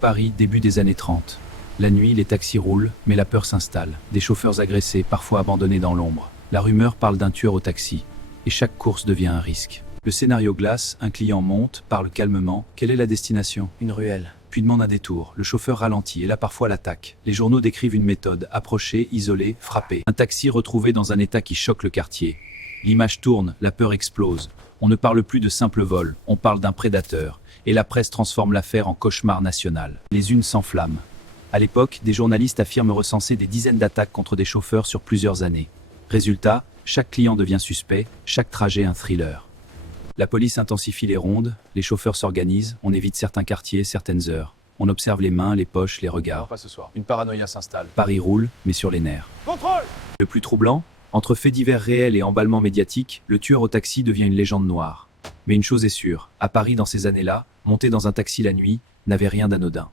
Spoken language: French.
Paris, début des années 30. La nuit, les taxis roulent, mais la peur s'installe. Des chauffeurs agressés, parfois abandonnés dans l'ombre. La rumeur parle d'un tueur au taxi. Et chaque course devient un risque. Le scénario glace, un client monte, parle calmement. Quelle est la destination? Une ruelle. Puis demande un détour. Le chauffeur ralentit et là parfois l'attaque. Les journaux décrivent une méthode. Approcher, isoler, frapper. Un taxi retrouvé dans un état qui choque le quartier. L'image tourne, la peur explose. On ne parle plus de simple vol, on parle d'un prédateur. Et la presse transforme l'affaire en cauchemar national. Les unes s'enflamment. À l'époque, des journalistes affirment recenser des dizaines d'attaques contre des chauffeurs sur plusieurs années. Résultat, chaque client devient suspect, chaque trajet un thriller. La police intensifie les rondes, les chauffeurs s'organisent, on évite certains quartiers, certaines heures. On observe les mains, les poches, les regards. Pas ce soir. Une paranoïa s'installe. Paris roule, mais sur les nerfs. Contrôle! Le plus troublant, entre faits divers réels et emballements médiatiques, le tueur au taxi devient une légende noire. Mais une chose est sûre, à Paris dans ces années-là, monter dans un taxi la nuit n'avait rien d'anodin.